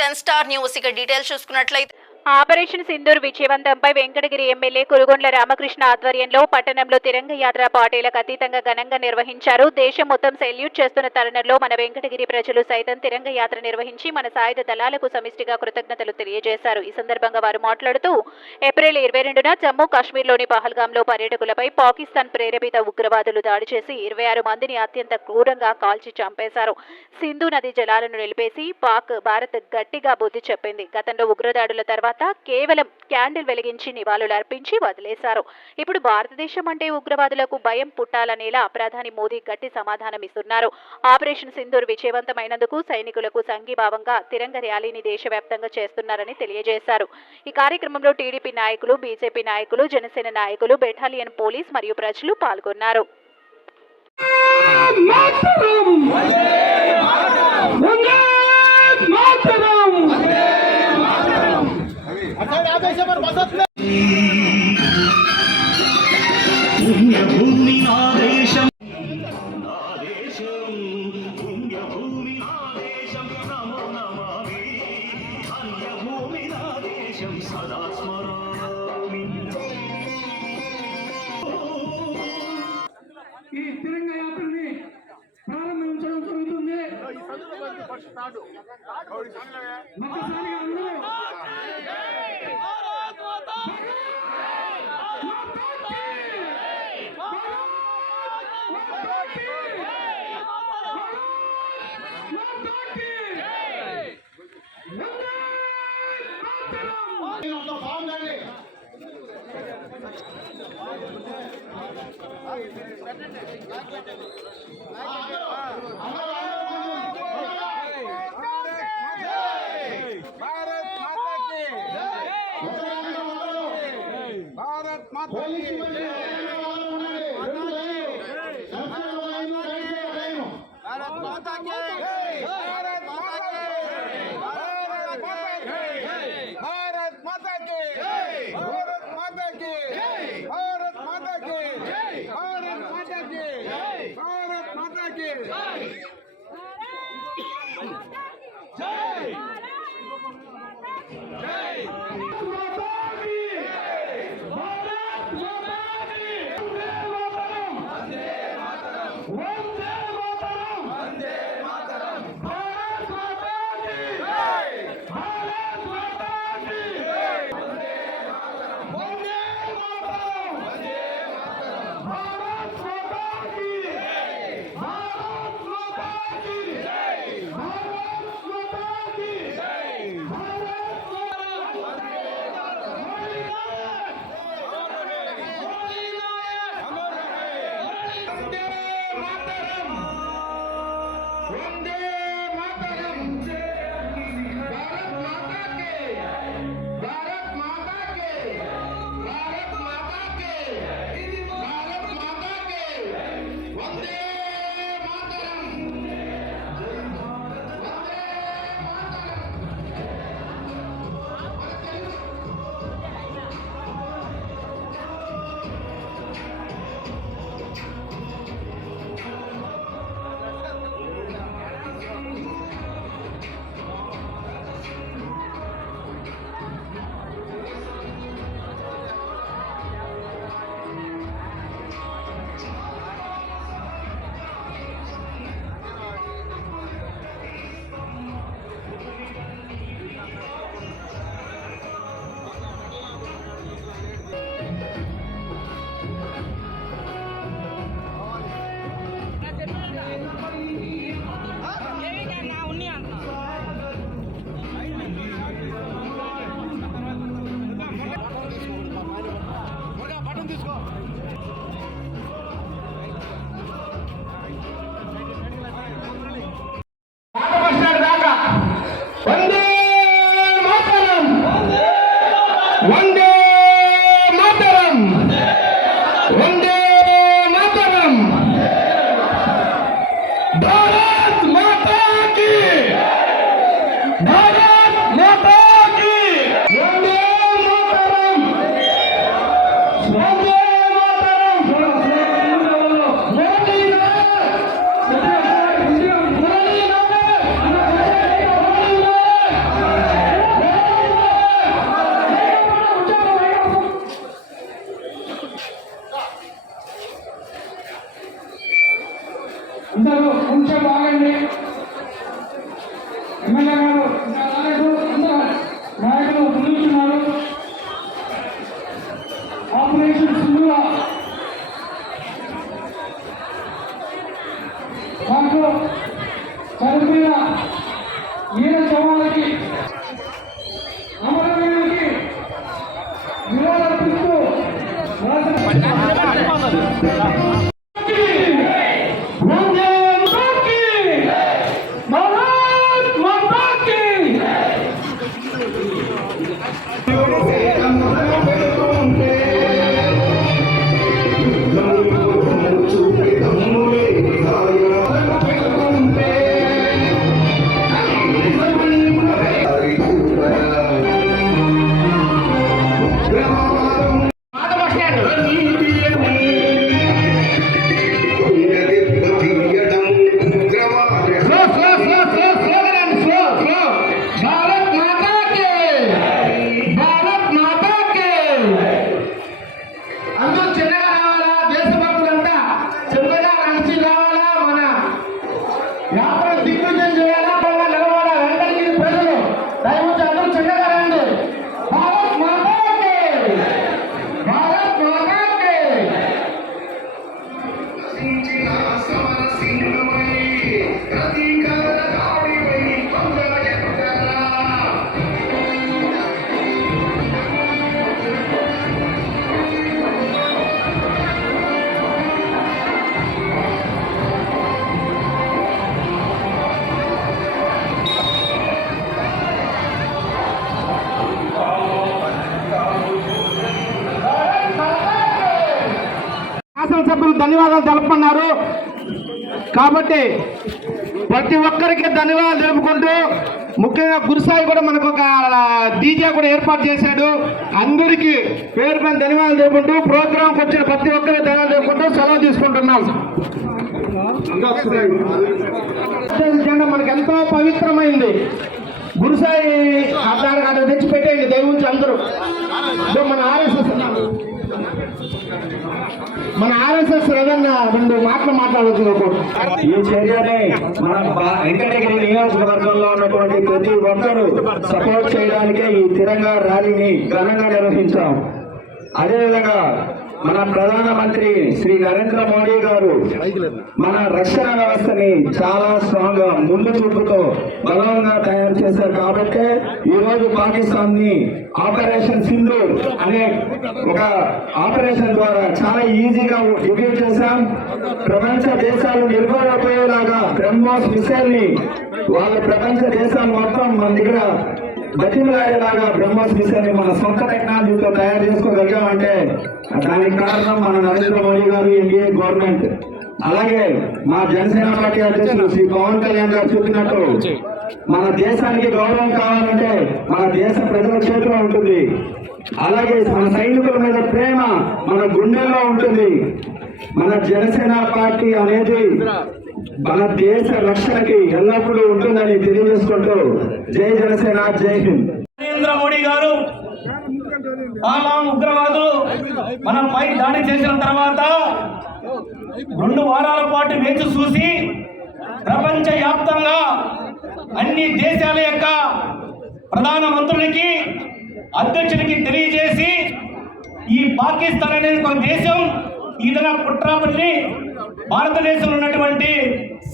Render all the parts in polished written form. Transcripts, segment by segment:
10 star news. ఇక details చూసుకున్నట్లయితే operation Sindoor విజయవంతంపై Venkatagiri MLA Kurugondla Ramakrishna ఆధ్వర్యంలో పట్టణంలో తిరంగ యాత్ర పార్టీలకు అతీతంగా ఘనంగా నిర్వహించారు. దేశం మొత్తం సెల్యూట్ చేస్తున్న తరుణంలో మన వెంకటగిరి ప్రజలు సైతం తిరంగ యాత్ర నిర్వహించి మన సాయుధ దళాలకు సమిష్టిగా కృతజ్ఞతలు తెలియజేశారు. ఈ సందర్భంగా వారు మాట్లాడుతూ ఏప్రిల్ 22న జమ్మూ కాశ్మీర్లోని పహల్గాంలో పర్యాటకులపై పాకిస్తాన్ ప్రేరేపిత ఉగ్రవాదులు దాడి చేసి 26 మందిని అత్యంత క్రూరంగా కాల్చి చంపేశారు. సింధు నది జలాలను నిలిపేసి భారత్ గట్టిగా బుద్ధి చెప్పింది. గతంలో ఉగ్రదాడుల తర్వాత కేవలం క్యాండిల్ వెలిగించి నివాళులు అర్పించి వదిలేశారు. ఇప్పుడు భారతదేశం అంటే ఉగ్రవాదులకు భయం పుట్టాలనేలా ప్రధాని మోదీ గట్టి సమాధానం ఇస్తున్నారు. ఆపరేషన్ సింధూర్ విజయవంతమైనందుకు సైనికులకు సంఘీభావంగా తిరంగ ర్యాలీని దేశవ్యాప్తంగా చేస్తున్నారని తెలియజేశారు. ఈ కార్యక్రమంలో టీడీపీ నాయకులు, బీజేపీ నాయకులు, జనసేన నాయకులు, బెటాలియన్ పోలీస్ మరియు ప్రజలు పాల్గొన్నారు. ఈ తిరంగ యాత్రని ప్రారంభించడం జరుగుతుంది. ఒక్కసారిగా అందరూ అందరూ కొంచెం ఆగండి. ఎమ్మెల్యే గారు ఇంకా రాలేదు. అందరూ నాయకులు పిలుస్తున్నారు. ఆపరేషన్ సింధూర దాంట్లో చనిపోయిన వీర జవాన్లకి అమరవీరులకి నివాళులర్పిస్తూ శాసనసభ్యులు ధన్యవాదాలు తెలుపుకున్నారు. కాబట్టి ప్రతి ఒక్కరికి ధన్యవాదాలు తెలుపుకుంటూ ముఖ్యంగా గురుసాయి కూడా మనకు ఒక డీజే కూడా ఏర్పాటు చేశాడు. అందరికీ పేరు పైన ధన్యవాదాలు తెలుపుకుంటూ ప్రోగ్రాంకి వచ్చిన ప్రతి ఒక్కరికి ధన్యవాదాలు తెలుపుకుంటూ సెలవు తీసుకుంటున్నాం. జెండా మనకు ఎంతో పవిత్రమైంది. గురుసాయి అక్కడ తెచ్చి పెట్టేయండి దయవుంచి అందరూ. మన ఆర్ఎస్ఎస్ ఏదన్నా రెండు మాటలు మాట్లాడవచ్చు. ఈ చర్యని మన వెంకటగిరి నియోజకవర్గంలో ఉన్నటువంటి ప్రతి ఒక్కరూ సపోర్ట్ చేయడానికే ఈ తిరంగా ర్యాలీని ఘనంగా నిర్వహించాం. అదేవిధంగా మన ప్రధానమంత్రి శ్రీ నరేంద్ర మోడీ గారు మన రక్షణ వ్యవస్థని చాలా స్ట్రాంగ్ గా ముందు చూపుతో బలంగా తయారు చేశారు. కాబట్టి ఈ రోజు పాకిస్తాన్ ని ఆపరేషన్ సింధూర్ అనే ఒక ఆపరేషన్ ద్వారా చాలా ఈజీగా డిఫీట్ చేశాం. ప్రపంచ దేశాలు నిర్భయపోయేలాగా బ్రహ్మోస్ మిసైల్ ని వాళ్ళ ప్రపంచ దేశాలు మొత్తం మన దగ్గర బతిమలాడేలాగా బ్రహ్మోస్ మిసైల్ ని మన సొంత టెక్నాలజీతో తయారు చేసుకోగలిగామంటే దానికి కారణం మన నరేంద్ర మోడీ గారు, ఎన్డీఏ గవర్నమెంట్. అలాగే మా జనసేన పార్టీ అధ్యక్షులు శ్రీ పవన్ కళ్యాణ్ గారు చెప్పినట్టు మన దేశానికి గౌరవం కావాలంటే మన దేశ ప్రజల చేతిలో ఉంటుంది. అలాగే మన సైనికుల మీద ప్రేమ మన గుండెల్లో ఉంటుంది. మన జనసేన పార్టీ అనేది మన దేశ రక్షణకి ఎల్లప్పుడూ ఉంటుందని తెలియజేసుకుంటూ జై జనసేన, జై హింద్. నరేంద్ర మోడీ గారు ఉగ్రవాదులు మనపై దాడి చేసిన తర్వాత 2 వారాల పాటు వేచి చూసి ప్రపంచ వ్యాప్తంగా అన్ని దేశాల యొక్క ప్రధానమంత్రులకి, అధ్యక్షులకి తెలియజేసి ఈ పాకిస్తాన్ అనేది ఒక దేశం, ఈ విధంగా కుట్రాపల్లి భారతదేశంలో ఉన్నటువంటి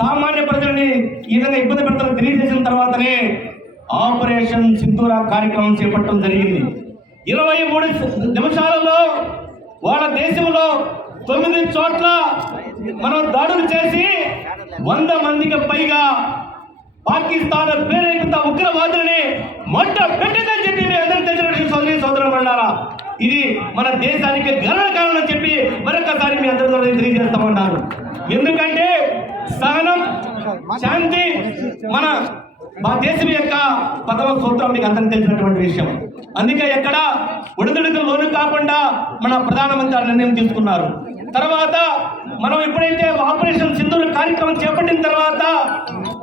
సామాన్య ప్రజల్ని ఈ విధంగా ఇబ్బంది పెడతారని తెలియజేసిన తర్వాతనే ఆపరేషన్ సింధూర కార్యక్రమం చేపట్టడం జరిగింది. 23 నిమిషాలలో వాళ్ళ దేశంలో 9 చోట్ల మనం దాడులు చేసి 100 మందికి పైగా పాకిస్తాన్ ప్రేరేపిత ఉగ్రవాదులని మొట్ట పెట్టిందని చెప్పి మేము ఎదురు తెచ్చినటువంటి సోదరులు పడ్డారా, ఇది మన దేశానికి గర్వకారణం అని చెప్పి మరొకసారి మీ అందరితో తెలియజేస్తామన్నారు. ఎందుకంటే సహనం, శాంతి మా దేశం యొక్క 10వ సూత్రం మీకు అందరికి తెలిసినటువంటి విషయం. అందుకే ఎక్కడ ఒడిదుడుకు లోను కాకుండా మన ప్రధానమంత్రి నిర్ణయం తీసుకున్నారు. తర్వాత మనం ఎప్పుడైతే ఆపరేషన్ సింధూర్ కార్యక్రమం చేపట్టిన తర్వాత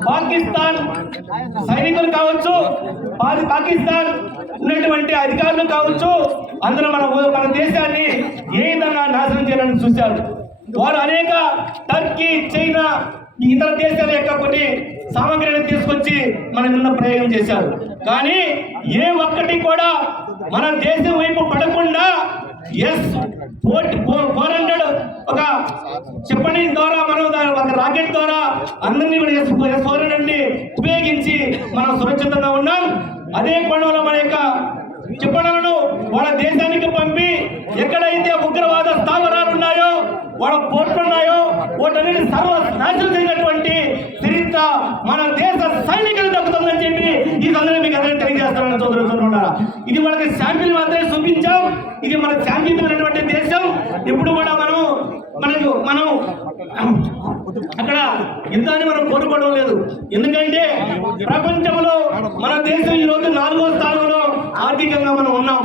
పాకిస్తాన్ సైనికులు కావచ్చు, పాకిస్తాన్ ఉన్నటువంటి అధికారులు కావచ్చు, అందరూ మన దేశాన్ని ఏ విధంగా నాశనం చేయాలని చూశారు. వారు అనేక టర్కీ, చైనా ఈ ఇతర దేశాల యొక్క కొన్ని సామగ్రిని తీసుకొచ్చి మన మీద ప్రయోగం చేశారు. కానీ ఏ ఒక్కటి కూడా మన దేశం వైపు పడకుండా S-400 ఒక చెప్పని ద్వారా మనం ఒక రాకెట్ ద్వారా అందరినీ కూడా S-400 ఉపయోగించి మనం సురక్షితంగా ఉన్నాం. అదే కోణంలో మన యొక్క క్షిపణులను వాళ్ళ దేశానికి పంపి ఎక్కడైతే ఉగ్రవాద స్థావరాలు ఉన్నాయో వాళ్ళ పోర్టులు ఉన్నాయో వాటన్నిటి సర్వనాశనం అయినటువంటి చరిత్ర మన దేశ సైనికులు దక్కుతుందని చెప్పి ఈ సందర్భంగా మీకు అందరికీ తెలియజేస్తామని సోదరులారా. ఇది వాళ్ళకి శాంపిల్ మాత్రమే చూపించాం. ఇది మన శాంతియుతమైనటువంటి దేశం. ఇప్పుడు కూడా మనం అక్కడ యుద్ధాన్ని మనం కోరుకోవడం లేదు. ఎందుకంటే ప్రపంచంలో మన దేశం ఈ రోజు 4వ స్థానంలో ఆర్థికంగా మనం ఉన్నాం.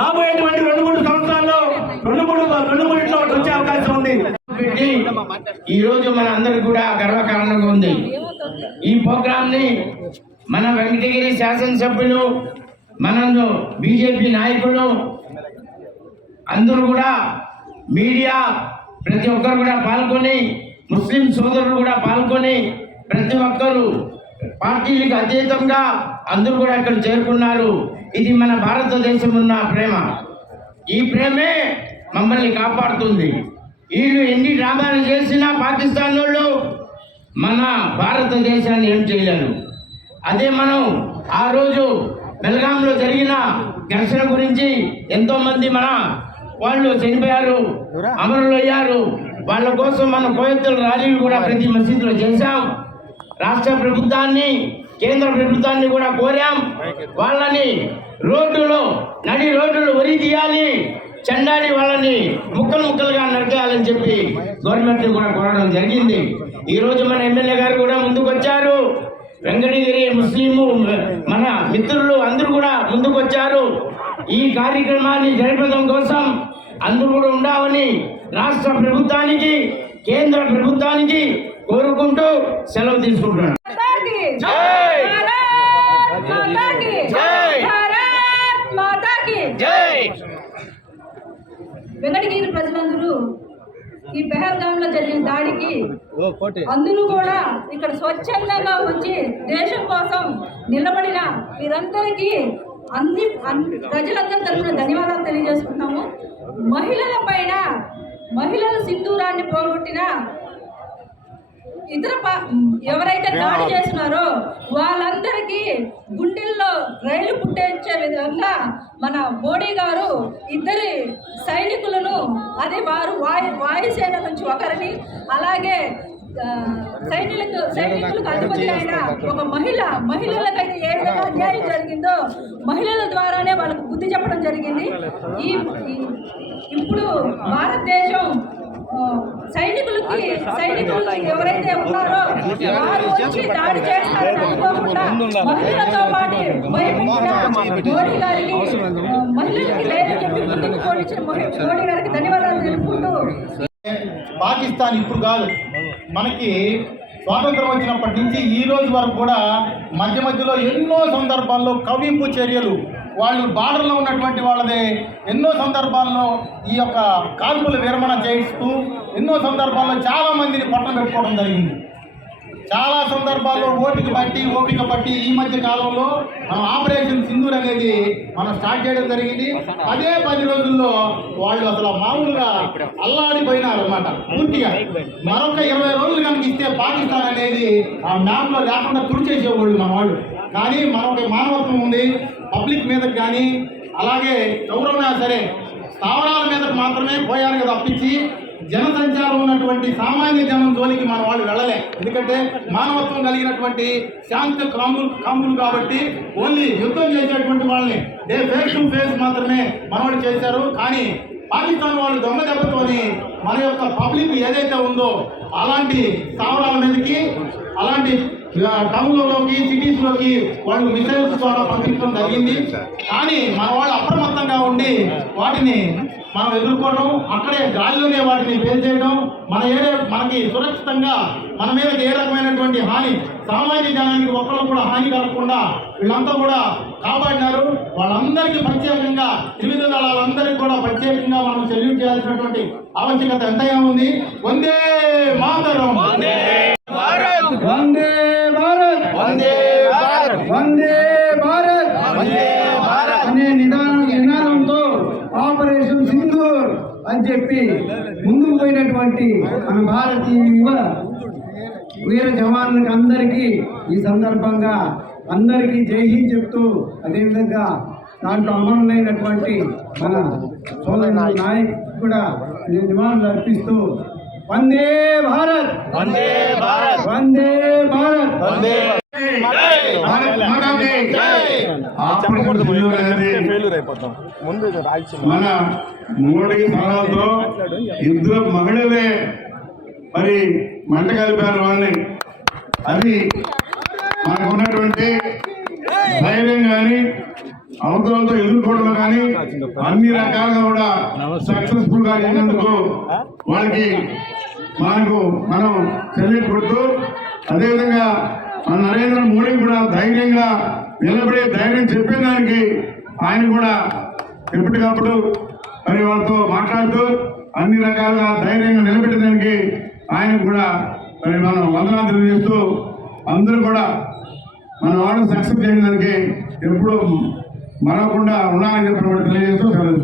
రాబోయేటువంటి 2-3 సంవత్సరాల్లో 2-3 వచ్చే అవకాశం ఉంది. ఈ రోజు మన అందరికి కూడా గర్వకారణంగా ఉంది. ఈ ప్రోగ్రామ్ ని మన వెంకటగిరి శాసనసభ్యులు, మన బీజేపీ నాయకులు అందరూ కూడా, మీడియా ప్రతి ఒక్కరు కూడా పాల్గొని, ముస్లిం సోదరులు కూడా పాల్గొని, ప్రతి ఒక్కరు పార్టీలకు అతీతంగా అందరూ కూడా ఇక్కడ చేరుకున్నారు. ఇది మన భారతదేశం ఉన్న ప్రేమ. ఈ ప్రేమే మమ్మల్ని కాపాడుతుంది. వీళ్ళు ఎన్ని డ్రామాలు చేసినా పాకిస్తాన్ వాళ్ళు మన భారతదేశాన్ని ఏం చేయలేరు. అదే మనం ఆ రోజు బెల్గాంలో జరిగిన ఘర్షణ గురించి ఎంతోమంది మన వాళ్ళు చనిపోయారు, అమరులయ్యారు. వాళ్ళ కోసం మన కోయత్తుల ర్యాలీలు కూడా ప్రతి మసీదులో చేశాం. రాష్ట్ర ప్రభుత్వాన్ని, కేంద్ర ప్రభుత్వాన్ని కూడా కోరాం. వాళ్ళని నడి రోడ్డులు వరి తీయాలి, చండాలి, వాళ్ళని ముక్కలుగా నరకేయాలని చెప్పి గవర్నమెంట్ కూడా కోరడం జరిగింది. ఈ రోజు మన ఎమ్మెల్యే గారు కూడా ముందుకు వచ్చారు. వెంకటగిరి ముస్లిము మన మిత్రులు అందరూ కూడా ముందుకు వచ్చారు. ఈ కార్యక్రమాన్ని జరపడం కోసం అందరూ కూడా ఉండాలని రాష్ట్ర ప్రభుత్వానికి, కేంద్ర ప్రభుత్వానికి కోరుకుంటూ సెలవు తీసుకుంటున్నాను. వెంకటగిరి ప్రజలందరూ ఈ పెహల్గాంలో జరిగిన దాడికి అందరూ కూడా ఇక్కడ స్వచ్ఛందంగా వచ్చి దేశం కోసం నిలబడిన వీరందరికీ ప్రజలందరి తరఫున ధన్యవాదాలు తెలియజేసుకుంటాము. మహిళల సింధూరాన్ని పోగొట్టిన ఎవరైతే దాడి చేస్తున్నారో వాళ్ళందరికీ గుండెల్లో రైలు పుట్టించే విధంగా మన మోడీ గారు ఇద్దరి సైనికులను, అదే వారు వాయుసేన నుంచి ఒకరిని, అలాగే సైనికులకు అధిపతి అయిన ఒక మహిళలకైతే ఏ విధంగా అన్యాయం జరిగిందో మహిళల ద్వారానే వాళ్ళకు బుద్ధి చెప్పడం జరిగింది. ఇప్పుడు భారతదేశం సైనికులు ఎవరైతే ఉన్నారో వారు వచ్చి దాడి చేస్తారని అనుకోకుండా మహిళలతో పాటు భయపెట్టిన మోడీ గారికి, మహిళలకి లేదని చెప్పి ముందుకు పోనిచ్చిన మోడీ గారికి ధన్యవాదాలు తెలుపుకుంటూ, పాకిస్తాన్ ఇప్పుడు కాదు, మనకి స్వాతంత్రం వచ్చినప్పటి నుంచి ఈ రోజు వరకు కూడా మధ్యలో ఎన్నో సందర్భాల్లో కవ్వింపు చర్యలు, వాళ్ళు బార్డర్లో ఉన్నటువంటి వాళ్ళదే ఎన్నో సందర్భాల్లో ఈ యొక్క కాల్పుల విరమణ చేయిస్తూ ఎన్నో సందర్భాల్లో చాలామందిని పట్టణ పెట్టుకోవడం జరిగింది. చాలా సందర్భాల్లో ఓపిక పట్టి ఈ మధ్య కాలంలో మనం ఆపరేషన్ సింధూర్ అనేది మనం స్టార్ట్ చేయడం జరిగింది. అదే 10 రోజుల్లో వాళ్ళు అసలు మామూలుగా అల్లాడిపోయినారు అన్నమాట పూర్తిగా. మరొక 20 రోజులు కనుక ఇస్తే పాకిస్తాన్ అనేది ఆ మ్యాప్లో లేకుండా తుడిచేసేవాళ్ళు మన వాళ్ళు. కానీ మనకి మానవత్వం ఉంది. పబ్లిక్ మీదకి కానీ అలాగే ఎవరైనా సరే స్థావరాల మీదకి మాత్రమే పోయారు కదా తప్పించి జనసంచారం ఉన్నటువంటి సామాన్య జనం జోలికి మన వాళ్ళు వెళ్ళలే. ఎందుకంటే మానవత్వం కలిగినటువంటి శాంతి కాములు కాబట్టి ఓన్లీ యుద్ధం చేసేటువంటి వాళ్ళని ఫేస్ టు ఫేస్ మాత్రమే మనవాళ్ళు చేశారు. కానీ పాకిస్తాన్ వాళ్ళు దొంగ దెబ్బతోని మన యొక్క పబ్లిక్ ఏదైతే ఉందో అలాంటి స్థావరాల మీదకి, అలాంటి టౌన్లలోకి, సిటీస్లోకి వాళ్ళు మిసైల్స్ ద్వారా పంపించడం జరిగింది. కానీ మన వాళ్ళు అప్రమత్తంగా ఉండి వాటిని మనం ఎదుర్కోవడం, అక్కడే గాలిలోనే వాటిని పేల్చేయడం, మనకి సురక్షితంగా మన మీద ఏ రకమైనటువంటి హాని, సామాన్య జనానికి ఒక్కళ్ళు కూడా హాని కలగకుండా వీళ్ళంతా కూడా కాపాడినారు. వాళ్ళందరికీ ప్రత్యేకంగా త్రివిధ దళాలందరికీ కూడా ప్రత్యేకంగా మనం సెల్యూట్ చేయాల్సినటువంటి ఆవశ్యకత ఎంతైనా ఉంది. వందే మాతరం. చెప్పి ముందుకు పోయినటువంటి మన భారతీయ యువ వీర జవాన్లకు అందరికీ ఈ సందర్భంగా అందరికీ జై హింద్ చెప్తూ, అదేవిధంగా దాంట్లో అమరులైనటువంటి మన సోదరుడు నాయక్ కూడా నివాళులు అర్పిస్తూ వందే భారత్, వందే భారత్, వందే భారత్, వందే మన మోడీ సలహాతో ఇద్దరు మహిళలే మరి మంట కలిపారు వాళ్ళని. అది మనకు ఉన్నటువంటి ధైర్యం కానీ అవతలతో ఎదుర్కోవడం కానీ అన్ని రకాలుగా కూడా సక్సెస్ఫుల్ గా అయినందుకు వాళ్ళకి మనం సెల్యూట్ కొడుతూ, అదేవిధంగా మన నరేంద్ర మోడీ కూడా ధైర్యంగా నిలబడే ధైర్యం చెప్పేదానికి ఆయన కూడా ఎప్పటికప్పుడు మరి వాళ్ళతో మాట్లాడుతూ అన్ని రకాలుగా ధైర్యంగా నిలబెట్టడానికి ఆయన కూడా మరి మనం వందనాలు తెలియజేస్తూ, అందరూ కూడా మన వాళ్ళు సక్సెస్ చేయడానికి ఎప్పుడూ మరవకుండా ఉండాలని చెప్పిన తెలియజేస్తూ సెలవు.